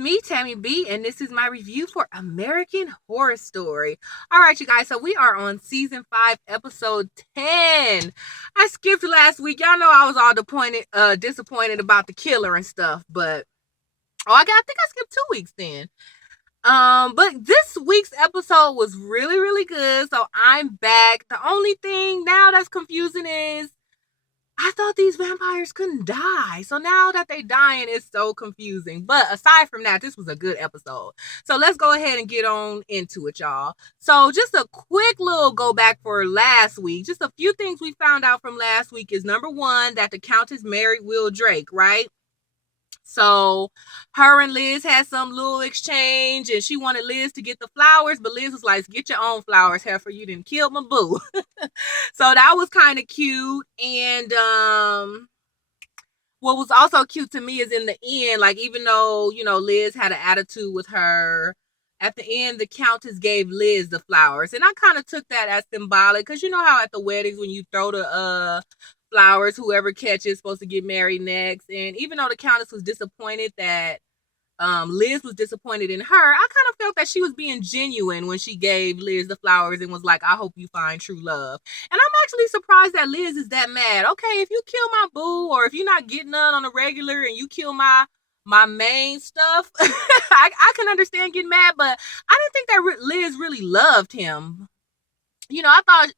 me, Tammy B, and this is my review for American Horror Story. All right, you guys, so we are on season 5, episode 10. I skipped last week. Y'all know I was all disappointed about the killer and stuff, but I think I skipped 2 weeks then. But this week's episode was really, really good, so I'm back. The only thing now that's confusing is I thought these vampires couldn't die. So now that they dying, it's so confusing. But aside from that, this was a good episode. So let's go ahead and get on into it, y'all. So just a quick little go back for last week. Just a few things we found out from last week is number one, that the Countess married Will Drake, right? So her and Liz had some little exchange and she wanted Liz to get the flowers, but Liz was like, get your own flowers, heifer. You didn't kill my boo. So that was kind of cute. And what was also cute to me is in the end, like even though, Liz had an attitude with her, at the end, the Countess gave Liz the flowers. And I kind of took that as symbolic because you know how at the weddings when you throw the flowers, whoever catches supposed to get married next. And even though the Countess was disappointed that Liz was disappointed in her, I kind of felt that she was being genuine when she gave Liz the flowers and was like, I hope you find true love. And I'm actually surprised that Liz is that mad. Okay, if you kill my boo, or if you're not getting none on a regular and you kill my main stuff, I can understand getting mad, but I didn't think that Liz really loved him. I thought,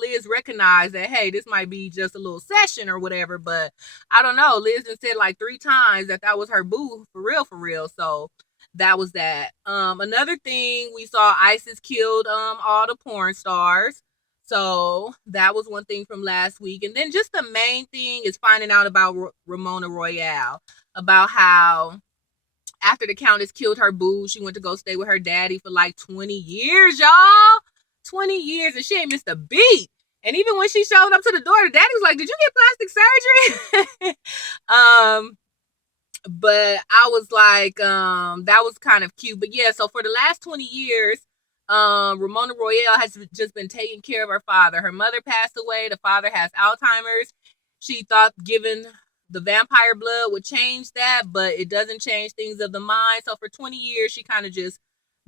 Liz recognized that, hey, this might be just a little session or whatever, but I don't know. Liz just said like 3 times that was her boo for real. So that was that. Another thing we saw, ISIS killed all the porn stars. So that was one thing from last week. And then just the main thing is finding out about Ramona Royale, about how after the Countess killed her boo, she went to go stay with her daddy for like 20 years, y'all. 20 years, and she ain't missed a beat. And even when she showed up to the door, the daddy was like, did you get plastic surgery? But I was like, that was kind of cute. But yeah, so for the last 20 years, Ramona Royale has just been taking care of her father. Her mother passed away. The father has Alzheimer's. She thought giving the vampire blood would change that, but it doesn't change things of the mind. So for 20 years, she kind of just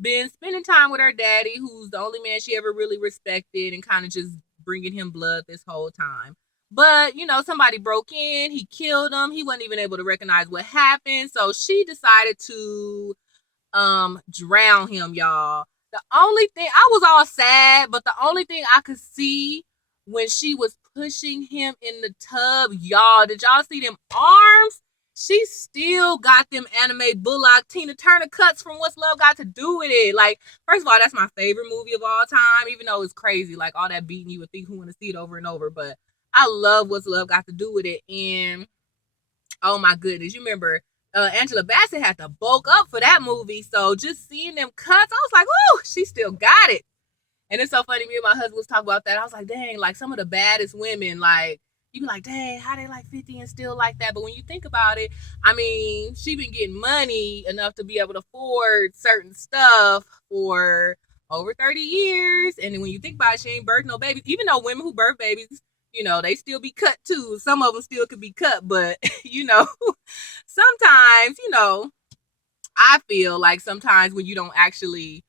been spending time with her daddy, who's the only man she ever really respected, and kind of just bringing him blood this whole time. But, somebody broke in, he killed him, he wasn't even able to recognize what happened, so she decided to drown him, y'all. The only thing, I was all sad, but the only thing I could see when she was pushing him in the tub, y'all, did y'all see them arms? She still got them anime Bullock Tina Turner cuts from What's Love Got to Do with It. Like, first of all, that's my favorite movie of all time, even though it's crazy. Like, all that beating, you would think who want to see it over and over. But I love What's Love Got to Do with It. And, oh my goodness, you remember Angela Bassett had to bulk up for that movie. So just seeing them cuts, I was like, oh, she still got it. And it's so funny, me and my husband was talking about that. I was like, dang, like some of the baddest women, like, you be like, dang, how they like 50 and still like that? But when you think about it, I mean, she been getting money enough to be able to afford certain stuff for over 30 years. And then when you think about it, she ain't birthed no babies. Even though women who birth babies, they still be cut too. Some of them still could be cut, but, sometimes, I feel like sometimes when you don't actually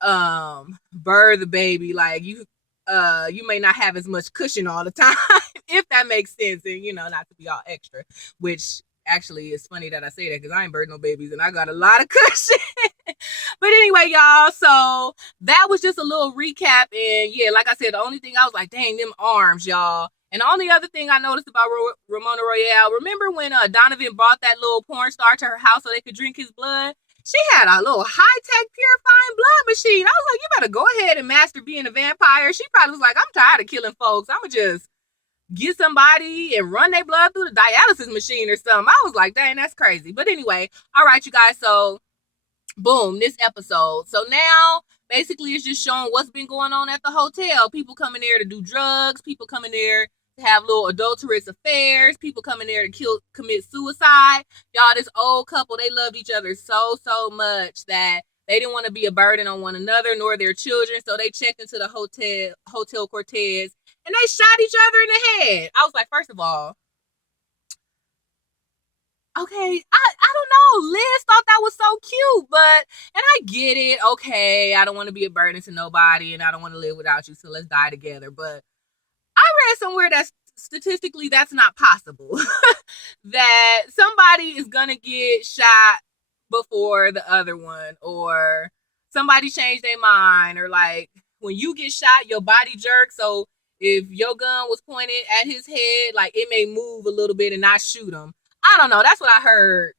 birth the baby, like you may not have as much cushion all the time, if that makes sense, and not to be all extra, which actually is funny that I say that because I ain't birthed no babies and I got a lot of cushion. But anyway, y'all, so that was just a little recap. And yeah, like I said, the only thing I was like, dang, them arms, y'all. And the only other thing I noticed about Ramona Royale, remember when Donovan brought that little porn star to her house so they could drink his blood? She had a little high-tech purifying blood machine. I was like, you better go ahead and master being a vampire. She probably was like, I'm tired of killing folks. I'm going to just get somebody and run their blood through the dialysis machine or something. I was like, dang, that's crazy. But anyway, all right, you guys. So, boom, this episode. So now, basically, it's just showing what's been going on at the hotel. People coming there to do drugs. People coming there to have little adulterous affairs. People coming there to commit suicide. Y'all, this old couple, they loved each other so much that they didn't want to be a burden on one another nor their children. So they checked into the Hotel Cortez and they shot each other in the head. I was like, first of all, okay, I don't know. Liz thought was so cute, but, and I get it. Okay, I don't want to be a burden to nobody, and I don't want to live without you, so let's die together. But I read somewhere that statistically that's not possible. That somebody is gonna get shot before the other one, or somebody changed their mind, or like when you get shot, your body jerks. So if your gun was pointed at his head, like it may move a little bit and not shoot him. I don't know. That's what I heard.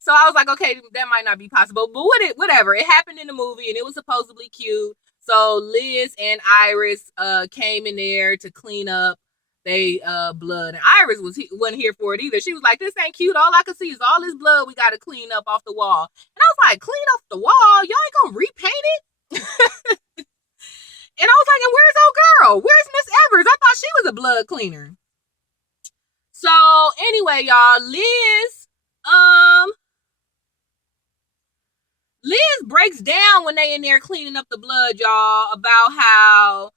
So I was like, okay, that might not be possible, but whatever. It happened in the movie, and it was supposedly cute. So Liz and Iris came in there to clean up they blood, and Iris wasn't here for it either. She was like, this ain't cute, all I can see is all this blood we gotta clean up off the wall. And I was like, clean off the wall? Y'all ain't gonna repaint it? And I was like, and where's old girl? Where's Miss Evers? I thought she was a blood cleaner. So anyway, y'all, Liz breaks down when they in there cleaning up the blood, y'all, about how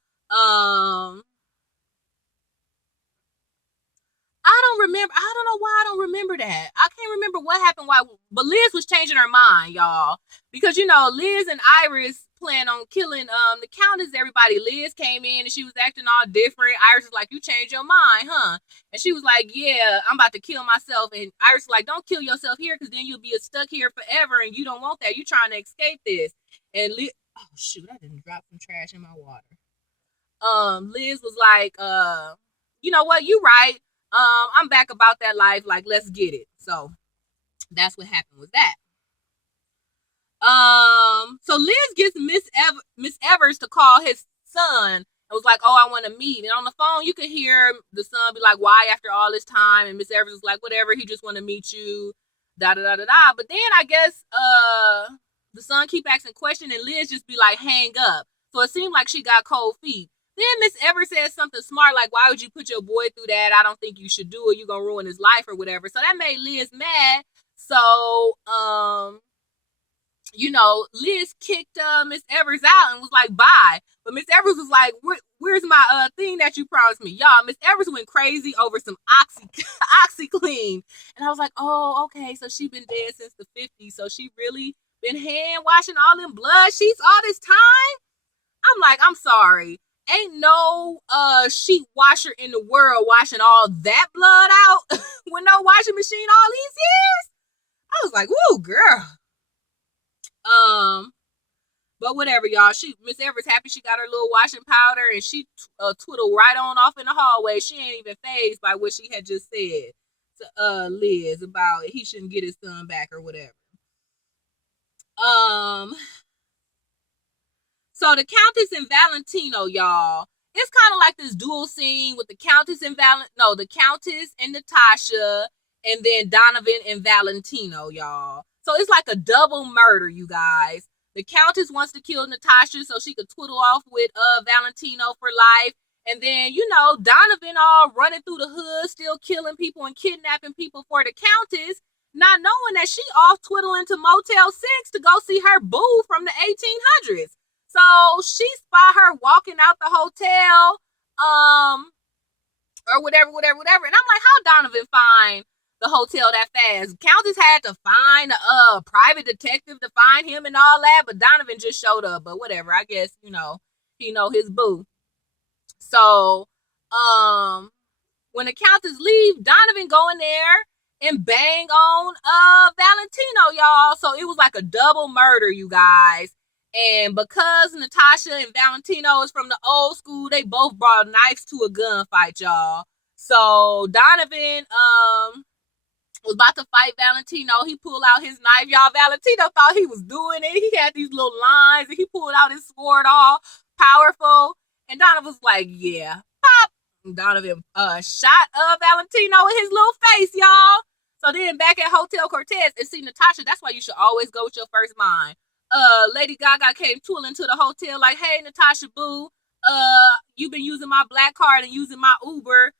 I don't know why I don't remember that. I can't remember what happened. Why, but Liz was changing her mind, y'all, because Liz and Iris plan on killing the Countess. Everybody, Liz came in and she was acting all different. Iris was like, "You changed your mind, huh?" And she was like, "Yeah, I'm about to kill myself." And Iris was like, "Don't kill yourself here, because then you'll be stuck here forever, and you don't want that. You trying to escape this." And oh shoot, I didn't drop some trash in my water. Liz was like, "You know what? You right. I'm back about that life. Like, let's get it." So that's what happened with that. So Liz gets Miss Evers to call his son. It was like, "Oh, I want to meet." And on the phone, you could hear the son be like, "Why after all this time?" And Miss Evers was like, "Whatever. He just want to meet you." Da da da da da. But then I guess the son keep asking questions, and Liz just be like, "Hang up." So it seemed like she got cold feet. Then Miss Evers said something smart, like, "Why would you put your boy through that? I don't think you should do it. You're gonna ruin his life," or whatever. So that made Liz mad. So Liz kicked Miss Evers out and was like, "Bye." But Miss Evers was like, "Where's my thing that you promised me?" Y'all, Miss Evers went crazy over some OxyClean. And I was like, "Oh, okay, so she been dead since the 50s. So she really been hand washing all them blood sheets all this time?" I'm like, I'm sorry. Ain't no sheet washer in the world washing all that blood out with no washing machine all these years. I was like, "Woo, girl." But whatever, y'all. Miss Evers happy she got her little washing powder, and she twiddled right on off in the hallway. She ain't even fazed by what she had just said to Liz about he shouldn't get his son back or whatever. So the Countess and Valentino, y'all, it's kind of like this dual scene with the Countess and the Countess and Natasha, and then Donovan and Valentino, y'all. So it's like a double murder, you guys. The Countess wants to kill Natasha so she could twiddle off with Valentino for life. And then, Donovan all running through the hood, still killing people and kidnapping people for the Countess, not knowing that she off twiddling to Motel 6 to go see her boo from the 1800s. So she spot her walking out the hotel, or whatever. And I'm like, how Donovan find the hotel that fast? Countess had to find a private detective to find him and all that, but Donovan just showed up. But whatever, I guess, he know his boo. So, when the Countess leave, Donovan go in there and bang on Valentino, y'all. So it was like a double murder, you guys. And because Natasha and Valentino is from the old school, they both brought knives to a gunfight, y'all. So Donovan was about to fight Valentino. He pulled out his knife, y'all. Valentino thought he was doing it. He had these little lines, and he pulled out his sword all powerful. And Donovan was like, "Yeah, pop." And Donovan shot Valentino in his little face, y'all. So then back at Hotel Cortez, and see Natasha, that's why you should always go with your first mind. Lady Gaga came tooling to the hotel like, "Hey, Natasha boo, you've been using my black card and using my Uber.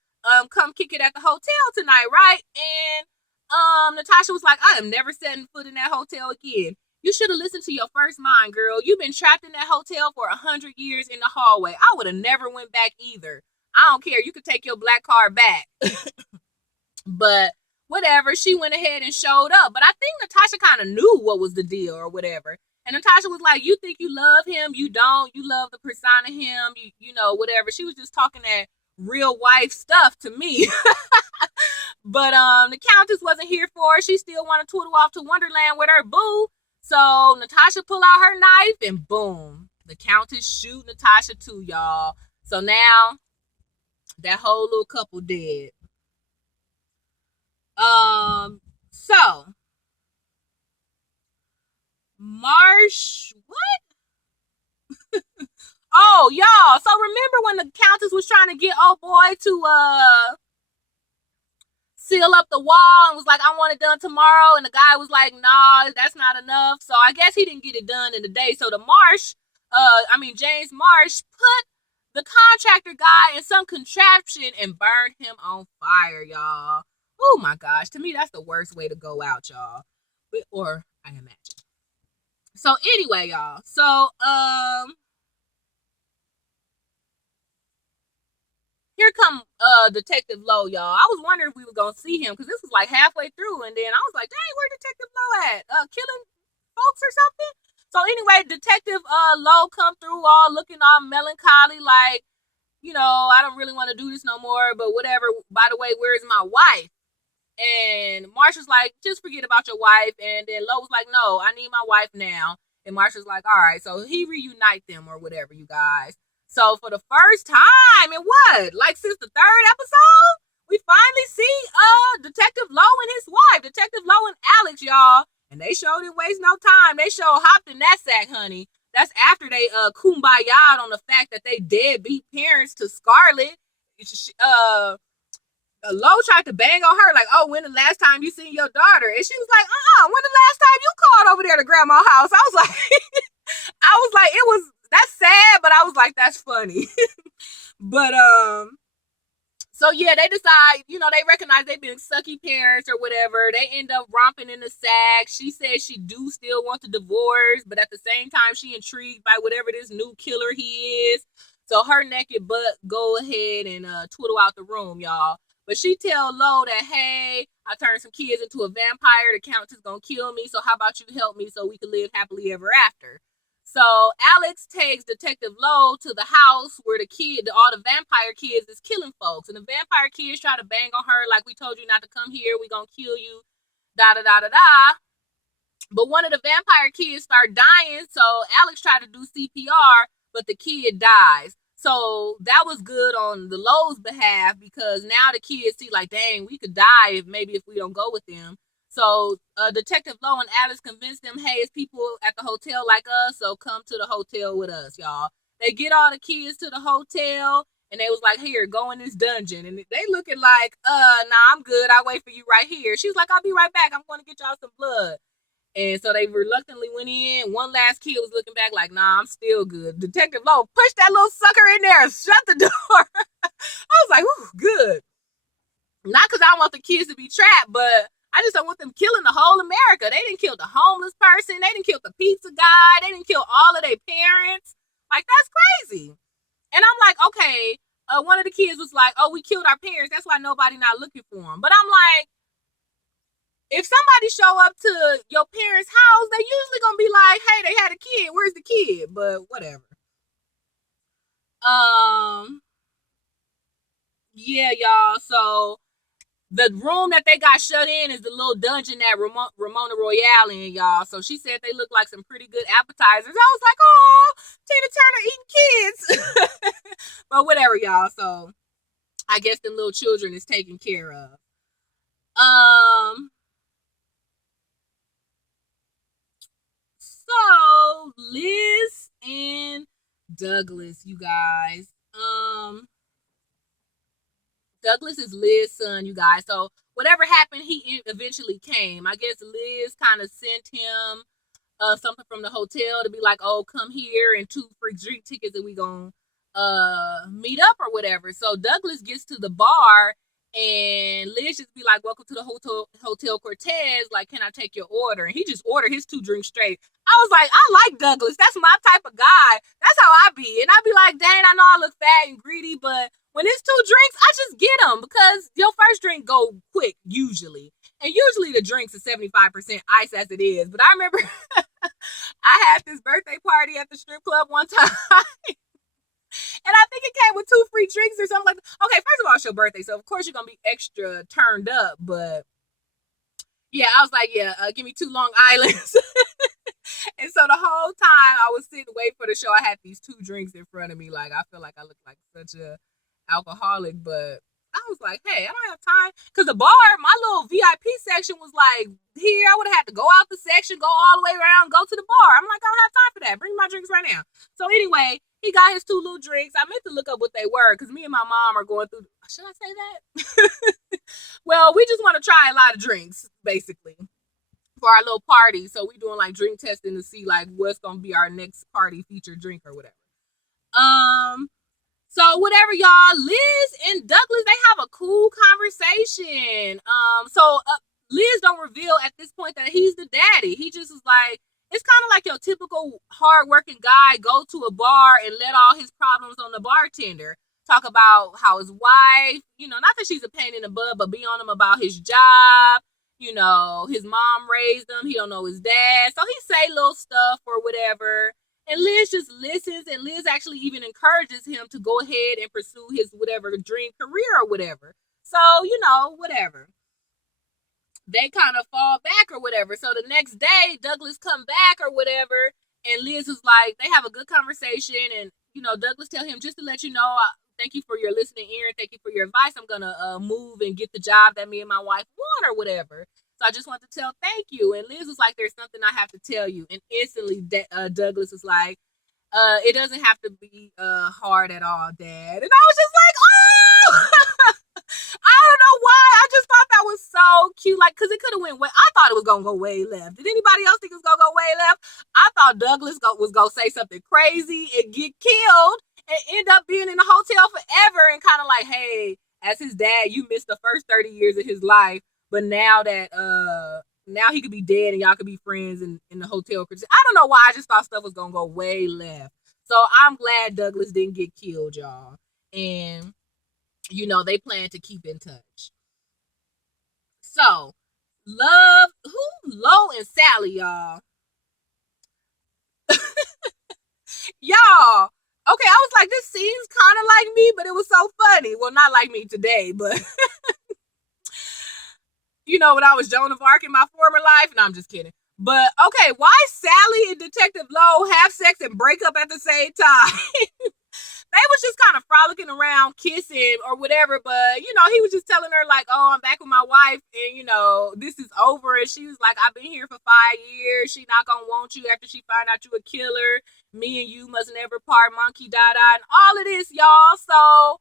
Come kick it at the hotel tonight, right?" And Natasha was like, "I am never setting foot in that hotel again. You should have listened to your first mind, girl. You've been trapped in that hotel for 100 years in the hallway. I would have never went back either. I don't care. You could take your black card back." But whatever, she went ahead and showed up. But I think Natasha kind of knew what was the deal or whatever. And Natasha was like, you think you love him? You don't. You love the persona him. You know, whatever. She was just talking that real wife stuff to me. But the Countess wasn't here for it. She still wanted to twiddle off to Wonderland with her boo. So Natasha pull out her knife and boom, the Countess shoot Natasha too, y'all. So now that whole little couple dead. So Marsh, what? Oh, y'all. So remember when the Countess was trying to get old boy to seal up the wall and was like, I want it done tomorrow, and the guy was like, nah, that's not enough. So I guess he didn't get it done in the day. So James Marsh put the contractor guy in some contraption and burned him on fire, y'all. Oh my gosh, to me that's the worst way to go out, y'all. Or I imagine. So anyway, y'all. So here come Detective Lowe, y'all. I was wondering if we were gonna see him because this was like halfway through, and then I was like, dang, where Detective Lowe at? Killing folks or something? So anyway, Detective Lowe come through all looking all melancholy, like, you know, I don't really want to do this no more, but whatever. By the way, where's my wife? And Marsh was like, just forget about your wife. And then Lowe was like, no, I need my wife now. And Marsh was like, all right. So he reunite them or whatever, you guys. So for the first time in what? Like since the third episode, we finally see Detective Lowe and his wife, Detective Lowe and Alex, y'all. And they sure didn't waste no time. They sure hopped in that sack, honey. That's after they kumbaya'd on the fact that they deadbeat parents to Scarlett. Lowe tried to bang on her like, oh, when the last time you seen your daughter? And she was like, when the last time you called over there to grandma's house? I was like, that's sad, but I was like, that's funny. But so yeah, they decide, you know, they recognize they've been sucky parents or whatever. They end up romping in the sack. She says she do still want to divorce, but at the same time, she intrigued by whatever this new killer he is. So her naked butt go ahead and twiddle out the room, y'all. But she tell Lowe that, hey, I turned some kids into a vampire. The Countess gonna kill me. So how about you help me so we can live happily ever after? So Alex takes Detective Lowe to the house where all the vampire kids is killing folks. And the vampire kids try to bang on her like, we told you not to come here. We gonna kill you. Da da da da da. But one of the vampire kids start dying. So Alex tried to do CPR, but the kid dies. So that was good on the Lowe's behalf because now the kids see like, dang, we could die if we don't go with them. So Detective Lowe and Alex convinced them, hey, it's people at the hotel like us, so come to the hotel with us, y'all. They get all the kids to the hotel, and they was like, here, go in this dungeon. And they looking like, nah, I'm good. I'll wait for you right here. She was like, I'll be right back. I'm going to get y'all some blood. And so they reluctantly went in. One last kid was looking back like, nah, I'm still good. Detective Lowe pushed that little sucker in there and shut the door. I was like, ooh, good. Not because I want the kids to be trapped, but I just don't want them killing the whole America. They didn't kill the homeless person. They didn't kill the pizza guy. They didn't kill all of their parents. Like, that's crazy. And I'm like, okay, one of the kids was like, oh, we killed our parents. That's why nobody not looking for them. But I'm like, if somebody show up to your parents' house, they usually gonna be like, hey, they had a kid. Where's the kid? But whatever. Yeah, y'all. So the room that they got shut in is the little dungeon that Ramona Royale in, y'all. So she said they look like some pretty good appetizers. I was like, oh, Tina Turner eating kids. But whatever, y'all. So I guess the little children is taken care of. So Liz and Douglas, you guys. Douglas is Liz's son, you guys. So whatever happened, he eventually came. I guess Liz kind of sent him something from the hotel to be like, oh, come here and 2 free drink tickets and we gonna meet up or whatever. So Douglas gets to the bar and Liz just be like, welcome to the Hotel Cortez. Like, can I take your order? And he just ordered his 2 drinks straight. I was like, I like Douglas. That's my type of guy. That's how I be. And I be like, dang, I know I look fat and greedy, but when it's 2 drinks, I just get them because your first drink go quick usually. And usually the drinks is 75% ice as it is. But I remember I had this birthday party at the strip club one time. And I think it came with 2 free drinks or something like that. Okay, first of all, it's your birthday, so of course you're gonna be extra turned up. But yeah, I was like, yeah, give me 2 Long Islands. And so the whole time I was sitting waiting for the show, I had these 2 drinks in front of me. Like I feel like I looked like such a alcoholic, but I was like, hey, I don't have time. Because the bar, my little VIP section was like here. I would have had to go out the section, go all the way around, go to the bar. I'm like, I don't have time for that. Bring my drinks right now. So anyway, he got his 2 little drinks. I meant to look up what they were because me and my mom are going through. Should I say that? Well, we just want to try a lot of drinks, basically, for our little party. So we doing like drink testing to see like what's gonna be our next party featured drink or whatever. So whatever, y'all, Liz and Douglas, they have a cool conversation. Liz don't reveal at this point that he's the daddy. He just is like, it's kind of like your typical hardworking guy go to a bar and let all his problems on the bartender. Talk about how his wife, not that she's a pain in the butt, but be on him about his job. His mom raised him. He don't know his dad. So he say little stuff or whatever. And Liz just listens, and Liz actually even encourages him to go ahead and pursue his whatever dream career or whatever. So, whatever. They kind of fall back or whatever. So the next day, Douglas come back or whatever, and Liz is like, they have a good conversation, and, Douglas tell him, just to let you know, thank you for your listening ear, and thank you for your advice. I'm going to move and get the job that me and my wife want or whatever. So I just want to tell thank you. And Liz was like, there's something I have to tell you. And instantly Douglas was like, it doesn't have to be hard at all, Dad. And I was just like, oh! I don't know why. I just thought that was so cute. Like, because it could have went way. I thought it was going to go way left. Did anybody else think it was going to go way left? I thought Douglas was going to say something crazy and get killed and end up being in the hotel forever and kind of like, hey, as his dad, you missed the first 30 years of his life. But now that now he could be dead and y'all could be friends in the hotel. I don't know why. I just thought stuff was gonna go way left. So I'm glad Douglas didn't get killed, y'all. And they plan to keep in touch. So Lo and Sally, y'all. Y'all. Okay, I was like, this seems kind of like me, but it was so funny. Well, not like me today, but when I was Joan of Arc in my former life. No, I'm just kidding. But okay, why Sally and Detective Lowe have sex and break up at the same time? They was just kind of frolicking around, kissing or whatever. But he was just telling her like, "Oh, I'm back with my wife, and this is over." And she was like, "I've been here for 5 years. She not gonna want you after she find out you a killer. Me and you must never part. Monkey da da," and all of this, y'all. So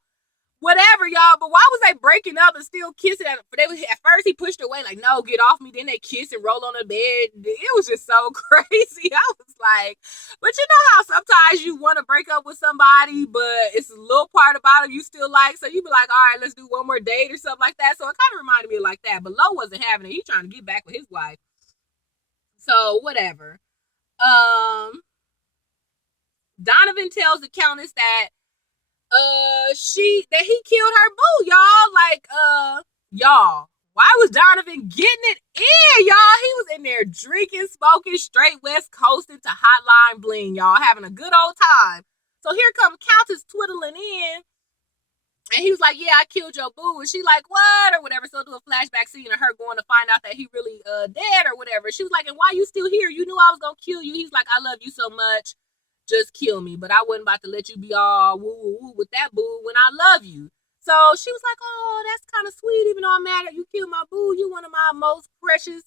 whatever, y'all. But why was they breaking up and still kissing? At first he pushed away like, no, get off me. Then they kiss and roll on the bed. It was just so crazy. I was like, but you know how sometimes you want to break up with somebody, but it's a little part about it you still like. So you be like, all right, let's do one more date or something like that. So it kind of reminded me of like that. But Lo wasn't having it. He trying to get back with his wife. So whatever. Donovan tells the Countess that he killed her boo, y'all. Like, y'all, why was Donovan getting it in, y'all? He was in there drinking, smoking, straight West Coasting to Hotline Bling, y'all, having a good old time. So here comes Countess twiddling in, and he was like, yeah, I killed your boo. And she like, what? Or whatever. So do a flashback scene of her going to find out that he really dead or whatever. She was like, and why you still here? You knew I was going to kill you. He's like, I love you so much. Just kill me. But I wasn't about to let you be all woo woo woo with that boo when I love you. So she was like, oh, that's kind of sweet. Even though I'm mad at you killed my boo, you one of my most precious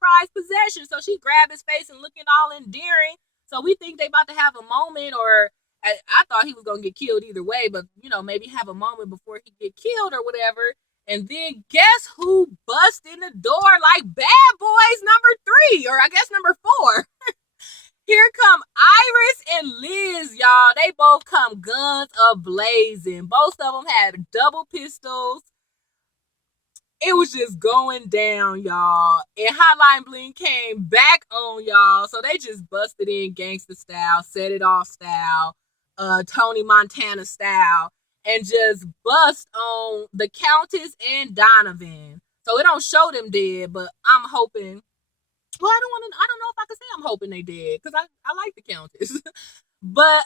prized possessions. So she grabbed his face and looking all endearing. So we think they about to have a moment, or I thought he was going to get killed either way, but maybe have a moment before he get killed or whatever. And then guess who bust in the door like Bad Boys number 3, or I guess number 4. Here come Iris and Liz, y'all. They both come guns a-blazing. Both of them had double pistols. It was just going down, y'all. And Hotline Bling came back on, y'all. So they just busted in gangster style, set it off style, Tony Montana style, and just bust on the Countess and Donovan. So it don't show them dead, but I'm hoping. Well, I don't know if I can say I'm hoping they did because I like the Countess. But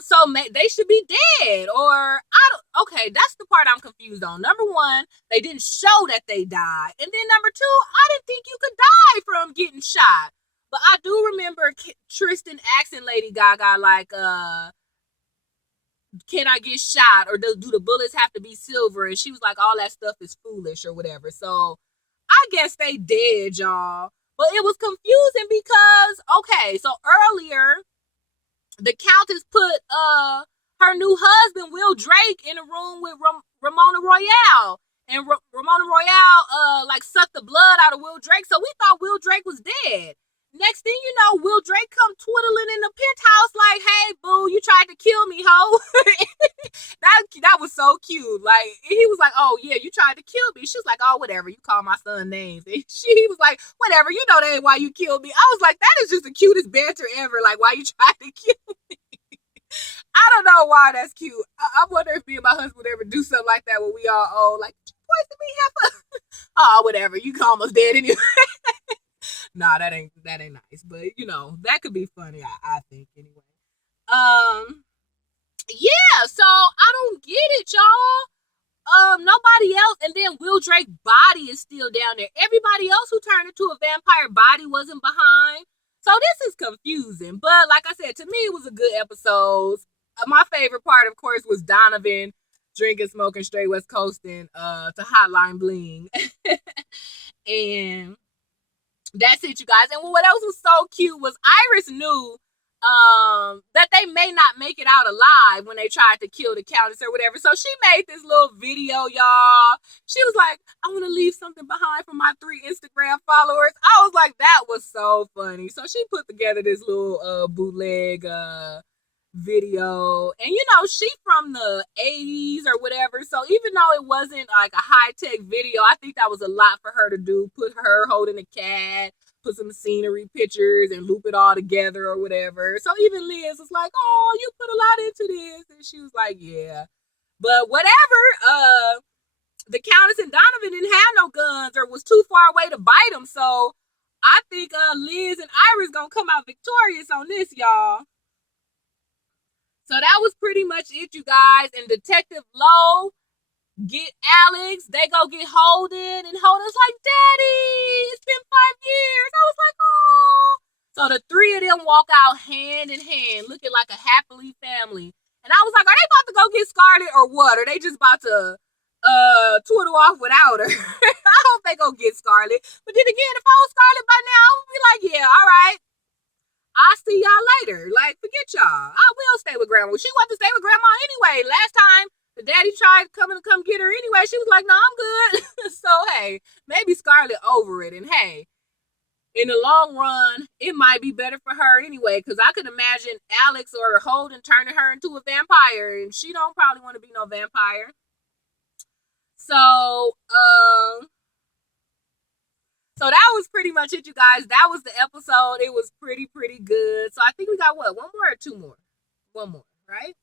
so they should be dead, or I don't. Okay, that's the part I'm confused on. Number one, they didn't show that they died, and then number two, I didn't think you could die from getting shot. But I do remember Tristan asking Lady Gaga like, can I get shot, or do the bullets have to be silver? And she was like, all that stuff is foolish or whatever. So I guess they dead, y'all. But it was confusing because okay, so earlier the Countess put her new husband Will Drake in a room with Ramona Royale, and Ramona Royale like sucked the blood out of Will Drake, so we thought Will Drake was dead. Next thing you know, Will Drake come twiddling in the penthouse like, "Hey, boo, you tried to kill me, ho." that was so cute. Like he was like, "Oh yeah, you tried to kill me." She was like, "Oh whatever, you call my son names." And he was like, "Whatever, you know that ain't why you killed me." I was like, "That is just the cutest banter ever." Like, why you tried to kill me? I don't know why that's cute. I wonder if me and my husband would ever do something like that when we all old. Like, did you poison me, heifer? Oh, whatever, you almost dead anyway. Nah, that ain't nice. But you know, that could be funny, I think anyway. Yeah, so I don't get it, y'all. Nobody else, and then Will Drake's body is still down there. Everybody else who turned into a vampire body wasn't behind. So this is confusing. But like I said, to me it was a good episode. My favorite part, of course, was Donovan drinking, smoking, straight West Coasting to Hotline Bling. And that's it, you guys. And what else was so cute was Iris knew that they may not make it out alive when they tried to kill the Countess or whatever. So she made this little video, y'all. She was like, "I want to leave something behind for my 3 Instagram followers." I was like, that was so funny. So she put together this little bootleg video, and you know, she from the 80s or whatever, so even though it wasn't like a high-tech video, I think that was a lot for her to do. Put her holding a cat, put some scenery pictures, and loop it all together or whatever. So even Liz was like, "Oh, you put a lot into this," and she was like, "Yeah." But whatever, the Countess and Donovan didn't have no guns or was too far away to bite them, so I think Liz and Iris gonna come out victorious on this, y'all. So that was pretty much it, you guys. And Detective Lowe get Alex. They go get Holden, and Holden's like, "Daddy, it's been 5 years." I was like, "Oh." So the 3 of them walk out hand in hand, looking like a happily family. And I was like, are they about to go get Scarlett or what? Are they just about to twiddle off without her? I hope they go get Scarlett. But then again, if I was Scarlett by now, I would be like, yeah, all right. I'll see y'all later. Like, forget y'all. I will stay with grandma. She wanted to stay with grandma anyway. Last time the daddy tried coming to come get her anyway, she was like, "No, I'm good." So hey, maybe Scarlett over it. And hey, in the long run, it might be better for her anyway, because I could imagine Alex or Holden turning her into a vampire, and she don't probably want to be no vampire. So that was pretty much it, you guys. That was the episode. It was pretty good. So I think we got what? 1 more or 2 more? 1 more, right?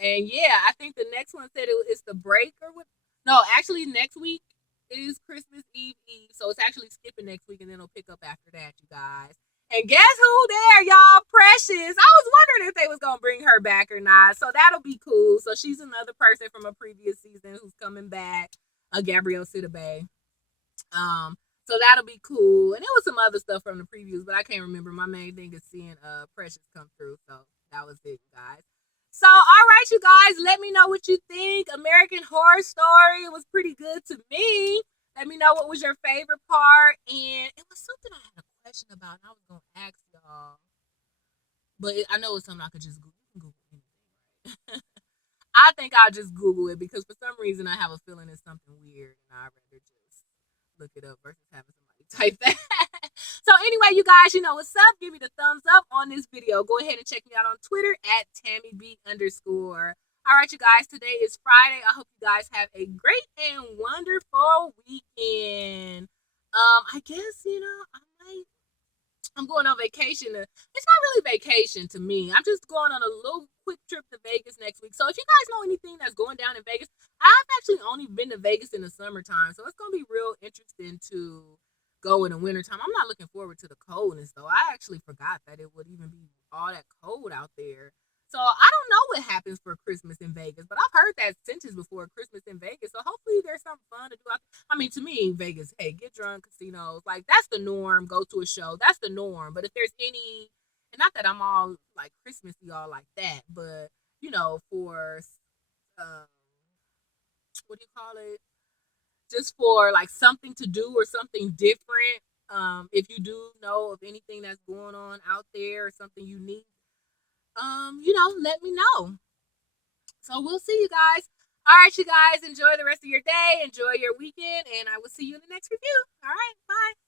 And yeah, I think the next one said it's the break or what? No, actually next week is Christmas Eve. So it's actually skipping next week, and then it'll pick up after that, you guys. And guess who there, y'all? Precious. I was wondering if they was going to bring her back or not. So that'll be cool. So she's another person from a previous season who's coming back. Gabrielle Sidibe. So that'll be cool. And there was some other stuff from the previews, but I can't remember. My main thing is seeing Precious come through. So that was it, guys. So, all right, you guys, let me know what you think. American Horror Story was pretty good to me. Let me know what was your favorite part. And it was something I had a question about, and I was going to ask y'all. But I know it's something I could just Google anything, right? I think I'll just Google it because for some reason I have a feeling it's something weird, and I'd rather just look it up versus having somebody type that. So anyway, you guys, you know what's up. Give me the thumbs up on this video. Go ahead and check me out on Twitter at TammyB_. All right, you guys, today is Friday. I hope you guys have a great and wonderful weekend. I guess, you know, I'm going on vacation. It's not really vacation to me. I'm just going on a little quick trip to Vegas next week. So if you guys know anything that's going down in Vegas, I've actually only been to Vegas in the summertime. So it's going to be real interesting to go in the wintertime. I'm not looking forward to the coldness, though. I actually forgot that it would even be all that cold out there. So I don't know what happens for Christmas in Vegas, but I've heard that sentence before, Christmas in Vegas. So hopefully there's something fun to do out there. I mean, to me, Vegas, hey, get drunk, casinos, like that's the norm. Go to a show, that's the norm. But if there's any, and not that I'm all like Christmassy, all like that, but for um, what do you call it? Just for like something to do or something different. If you do know of anything that's going on out there or something unique, let me know. So we'll see you guys. All right, you guys, enjoy the rest of your day, enjoy your weekend, and I will see you in the next review. All right, bye.